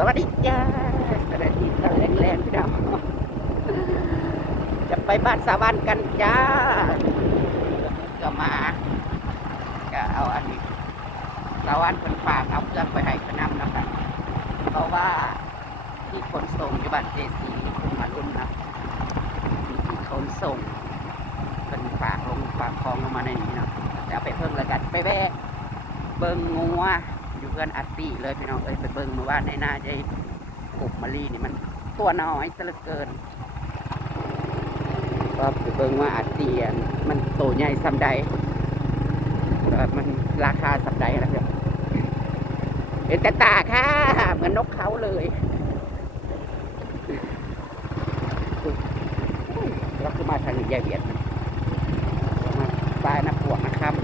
สวัสดีจ้าสวัสดีตอนแรงๆพี่น้องจะไปบ้านสาวรรค์กันจ้าก็มาก็เอาอันนี้สาวรรค์คนฝากเอาเครื่องไปให้พนำนะครับเพราะว่าที่ขนส่งอยู่บ้านเจสีคุณมารุ่นนะที่ขนส่งเป็นฝากลงฝากคลองลงมาในนี้เนาะจะเอาไปเพิ่มแล้วกันไปแวะเบิ้งงัวอยู่เพื่อนอัตติเลยพี่น้องไปเบิ้งมาว่าในหน้าใจกบมะลินี่มันตัวน้อยซะเหลือเกินก็ไปเบิ้งว่าอัตติมันโตใหญ่สำใดมันราคาสำใดนะครับเป็นแต่ตาค่ะเหมือนนกเขาเลยเราคือมาทางใหญ่เบียดมาปลายน้ำปวกนะครับ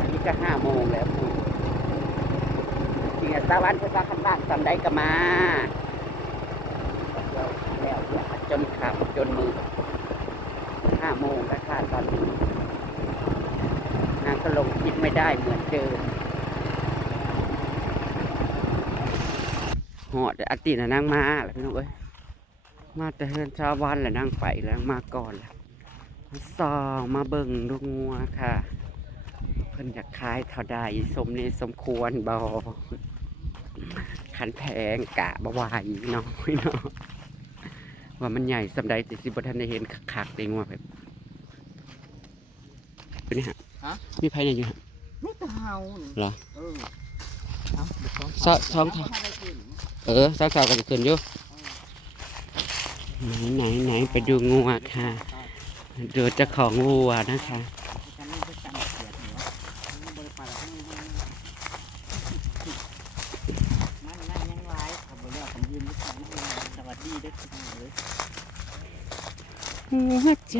อันนี้ก็5 โมงแล้วจริงๆสาวรรค์เพื่อขันบ้านสำใดก็มาแล้วจนขำจนมือ5 โมงแล้วค่ะตอนนี้นางก็ลงคิดไม่ได้เหมือนเดิมหอดอัติน่ะนั่งมาแล้วพี่น้องเอ้ยมาแต่เฮือนชาวบ้านแหละนั่งไปแล้วมาก่อนแล้วซองมาเบิ่งดูงัวค่ะเพิ่นอยากขายเท่าใดสมนี้สมควรบ่ขันแพงกะบ่ไหวน้อยเนาะว่ามันใหญ่สำใดแต่สิบ่ทันได้เห็นคักๆเด้งัวแบบเป็นนี่ฮะมีไผเนี่ยอยู่ฮะไม่ตาเฮาเหรอเอาสองสาวก็จะขึ้นอยู่ไหนไปดูงัวค่ะดูเจ้าของวัวนะคะหัวใจ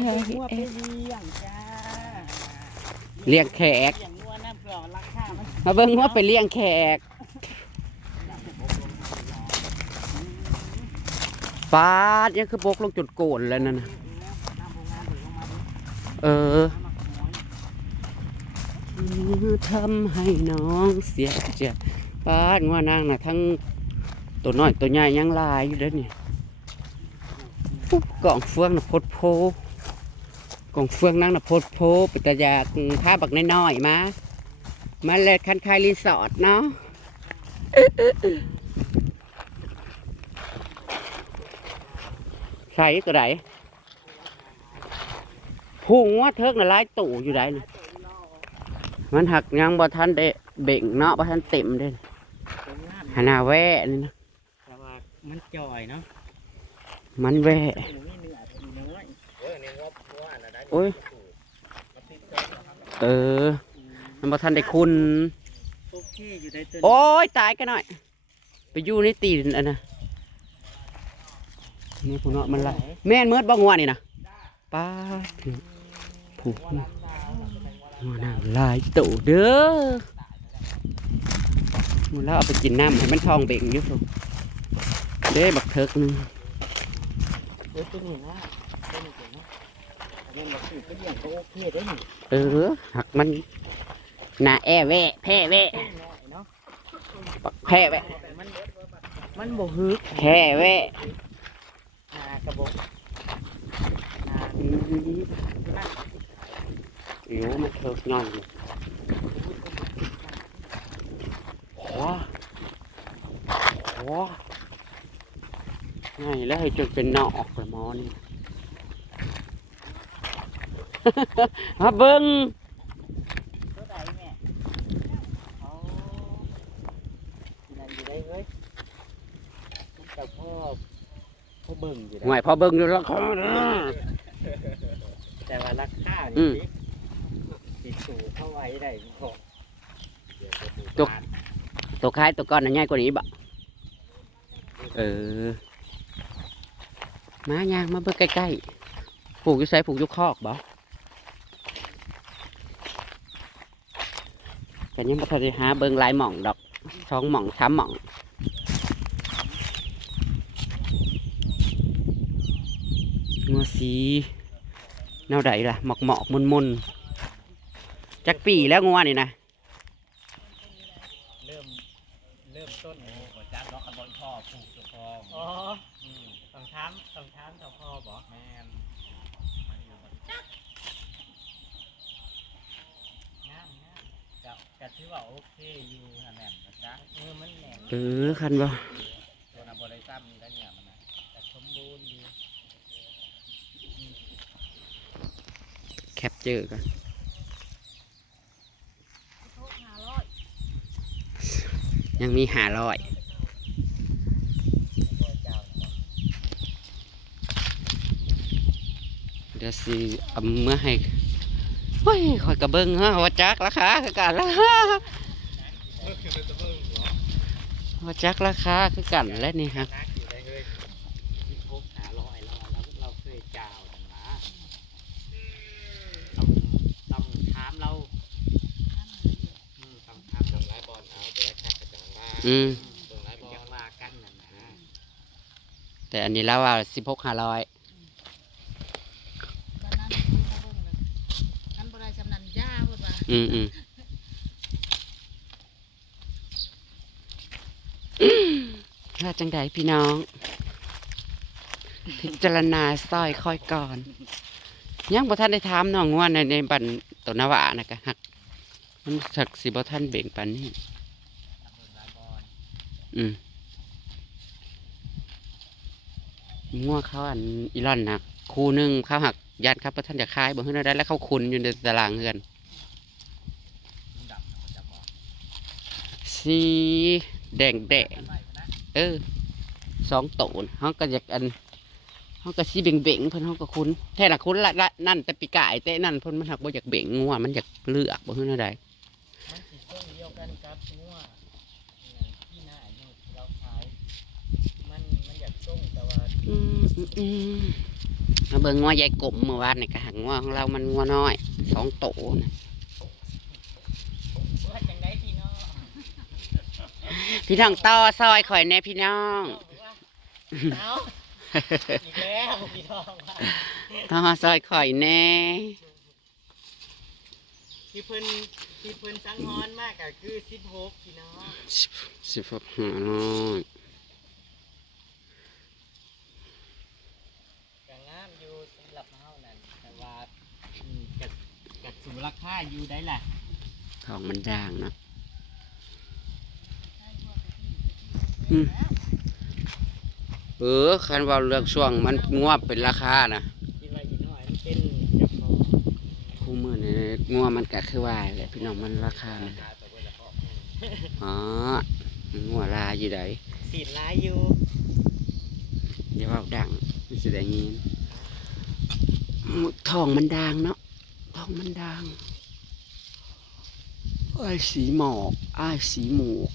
เลี้ยงแขกมาเบิ่งว่าไปเลี้ยงแขกฟาดเนี่ยคือบกลงจุดโกนแล้วนั่นนะทำให้น้องเสียใจฟาดงัวนางน่ะทั้งตัวน้อยตัวใหญ่ยังลายอยู่เด้อนี่ปุ๊บกล่องเฟืองน่ะพดโพกล่องเฟืองนั่งน่ะพดโพปิตยากผ้าบักน้อยๆมาเลยคันคายรีสอร์ทเนาะใส่ก็ได้พุ่งว่าเทิกน่ะลายตู่อยู่ได้นี่มันหักยังบ่ทันได้เบ่งเนาะบ่ทันเต็มเด้หาหน้าแว่นี่นะแต่ว่ามันจ่อยเนาะมันแว่โอ้ยมันบ่ทันได้คุณโอ้ยตายกันหน่อยไปอยู่ในตีนอันน่ะนี่ผู้เนาะมันละแม่นเมื่อบ่งัวนี่นะป้าถึงผูกงัวนางลายตู่เด้อมันแล้วเอาไปกินน้ำให้มันทองเบ่งอยู่พุ่นเด้บักเถิกนึงหักมันหน้าแอแวะแพ้แวะปักแพ้แวะมันบ่ฮึกแพ้แวะกระบอกอิ๋วมันเถิกนอนอยู่โอ้ง่ายแล้วให้จนเป็นนอกละมอนี่มาเบิ้งเบิ่งอยู่ หวยพอเบิ้งอยู่แล้วเขาแต่ว่าราคานี่ติดสูงเข้าไว้ได้พอตัวคล้ายตัวก้อนน่ะง่ายกว่านี้บ่มาย่างมาเบิ้งใกล้ๆผูกอยู่ใส่ผูกอยู่คอกบ่แต่ยังบ่ทันได้หาเบิ้งหลายหม่องดอก2 หม่อง 3 หม่องงัวสีแนวใดล่ะหมอกมุนจักปีแล้วงัวนี่นะเริ่ม ต้น โอ้ นี้ บ่จักเนาะคันบ่อีพ่อปลูกเจ้าของ อ๋อ อืม ต้องถามเจ้าพ่อบ่ แม่นมันอยู่บ่จัก งาม ก็ถือว่าโอเคอยู่นั่นแหละนะจ๊ะ มันแหน่ง คันบ่ ตัวน่ะบ่ได้ซ้ำนี่แล้วเนี่ยมันน่ะ แต่สมบูรณ์ดี แคปเจอร์กัน ยังมี500 บ่เจ้าเนาะ เดี๋ยวสิเอาเมื่อให้เฮ้ยคอยกระเบิ้งฮะว่าจักราคาคือกันละ ว่าจักราคาคือกันและนี่ครับ นักอยู่ได้เฮ้ย ที่พบ500เราเคยจ่าวนั่นนะต้องถามเราต้องถามหลายบอลเอาแต่ละชาติก็จังว่า อืม หลายบอลว่ากันนั่นนะ แต่อันนี้แล้วว่า16 500 บ้านนั้นกันบ่ได้ชำนาญยาเพิ่นว่า อืมถ้าจังใดพี่น้อง พิจารณาซอยคอยก่อน ยังบ่ทันได้ถามน้องง่วนในบันตนาวานะกะฮักมันสักสิบ่ทันเบ่งปานนี้ หลายบอล อืมงัวเขาอันอีร่อนนะคู่หนึงเขาหักญาติครับว่าท่านจะคายบ่ฮื้อได้แล้วเขาคุนอยู่ในตารางเฮือน ดำมันจะบอก สีแดง ไว้นะ 2โตนเฮาก็อยากอันเฮาก็สิเบ่งๆเพิ่นเฮาก็คุ้นแท้ละคุ้นละนั่นแต่ปีกายแต่นั่นเพิ่นมันหักบ่อยากเบ่งงัวมันอยากเลือกบ่ฮื้อได้ มันสิต้นเดียวกันกับงัวอย่างที่หน้าอยู่ที่เราขายมันอยากส่งแต่ว่า มาเบิ่งงัวยายกลมเมื่อวานนี่ก็หักงัวของเรามันงัวน้อย2โตนะ ว่าจังได๋พี่น้อง พี่น้องต่อซอยข่อยแน่พี่น้อง เอาอีกแล้วพี่น้องว่า ต่อซอยข่อยแน่ ที่เพิ่นสังฮอนมากก็คือ16พี่น้อง 16 500 ก็งามอยู่สำหรับเฮานั่นแต่ว่ากัดสูราคาอยู่ได้ล่ะ ทองมันด่างเนาะ ใช่พวกที่แล้ว คันว่าเลือกช่วงมันงัวเป็นราคานะ คิดว่าอีน้อยมันเป็นเจ้าของ คู่มือนี่งัวมันก็คือว่าแหละพี่น้องมันราคามันอ๋องัวลาอยู่ไหน สีดลายอยู่ อย่าว่าดังมันสิได้ยินทองมันด่างเนาะทองมันด่างอ้ายสีหมอกอ้ายสีหมูก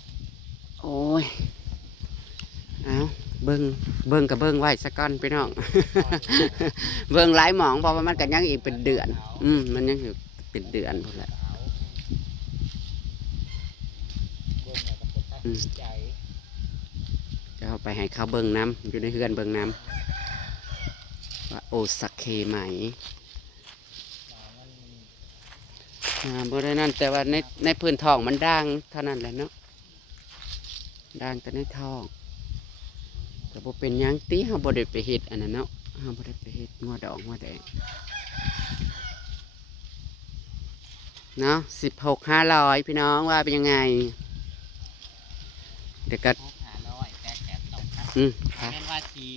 โอ้ยเอาเบิ่งกับเบิ่งไว้สักก้อนพี่น้อง เบิ่งหลายหมองเพราะว่ามันก็ยังอีกเป็นเดือน มันยังอยู่เป็นเดือนพุ่นแหละ เบิ่งแล้วก็ตัดสินใจ จะเอาไปให้เขาเบิ่งน้ำอยู่ในเฮือนเบิ่งน้ำว่าโอสักเคไหม ว่ามัน บ่ได้นั่นแต่ว่าในพื้นท้องมันด่างเท่านั้นแหละเนาะด่างแต่ในท้องก็บ่เป็นหยังติเฮาบ่ได้ไปเฮ็ดอันนั้นเนาะเฮาบ่ได้ไปเฮ็ดงัวดอกงัวแดงเนาะ16 500พี่น้องว่าเป็นยังไงเดี๋ยวก็ 500แต่แถมต้องครับ ค่ะ แม่นว่าสิ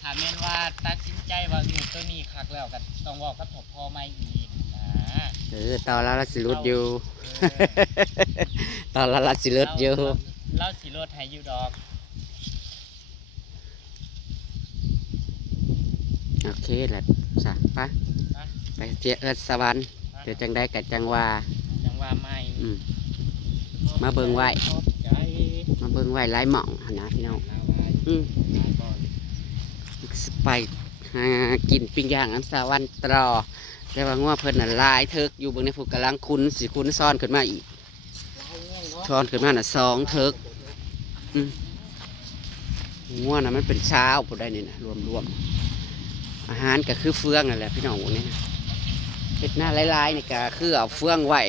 ถ้าแม่นว่าตัดสินใจว่าอยู่ตัวนี้คักแล้วก็ต้องบอกกับพ่อใหม่อีกนะ ตอนละสิรุดอยู่ ตอนละสิรุดอยู่ เราสิลดให้อยู่ดอก โอเคแหละจ้ะไปเจียเอิดสวรรค์เดี๋ยวจังได้กับจังว่า จังว่าใหม่ อืม มาเบิ่งไว้ ขอบใจ มาเบิ่งไว้หลายหม่องหั่นนะพี่น้อง ลาไว้ อืม ลาก่อน สิไปหากินปิ้งย่างอันสวรรค์ตรอแต่ว่างัวเพิ่นน่ะหลายเทิกอยู่เบิ่งในผู้กำลังคุ้นสิคุ้นซ้อนขึ้นมาอีก ลายเงี้ยเนาะ ซ้อนขึ้นมาน่ะ2เทิกงัวน่ะมันเป็นเช้าผู้ใดนี่นะรวมๆอาหารก็คือเฟืองนั่นแหละพี่น้องพวกนี้นะเฮ็ดหน้าหลายๆนี่ก็คือเอาเฟืองไว้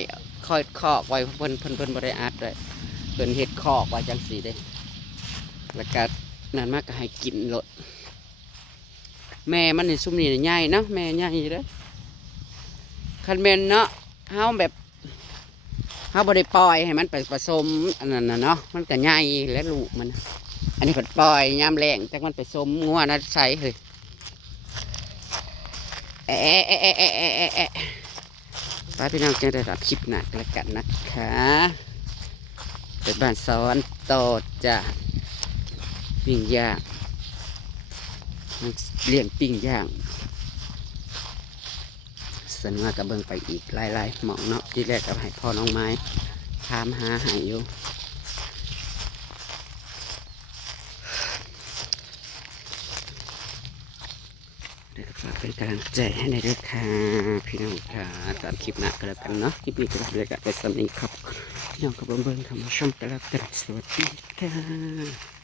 ค่อยคอกไว้เพิ่นบ่ได้อัดด้วยเพิ่นเฮ็ดคอกไว้จังซี่เด้ แล้วก็นั่นมากก็ให้กินรถแม่มันในซุ่มนี่ใหญ่เนาะแม่ใหญ่เด้อคันแม่นเนาะเฮาแบบเฮาบ่ได้ปล่อยให้มันไปผสมอันนั้นน่ะเนาะมันก็ใหญ่และลูกมันอันนี้ก็ปล่อยยามแรงจักมันไปสมงัวนะใส่เฮ้ยเอ๊ะเอ๊ะเอ๊ะเอ๊ะเอ๊ะเอ๊ะเอ๊ะป้าพี่น้องจะได้รับคลิปหนักแล้วกันนะคะเป็นบ้านสอนโตดจ้ะปิ้งย่างเลี้ยงปิ้งย่างสนว่ากับเบิ่งไปอีกหลายๆหมองเนาะที่แรกกับให้พ่อน้องไม้ถามหาหายอยู่เดี๋ยวฝากเป็นกำลังใจให้ในด้วยค่ะพี่น้องค่ะตามคลิปหน้าก็แล้วกันเนาะคลิปนี้ก็แล้วกันไปสำนีครับพี่น้องกับเบิ่งคำชมกันแล้วกันสวัสดีค่ะ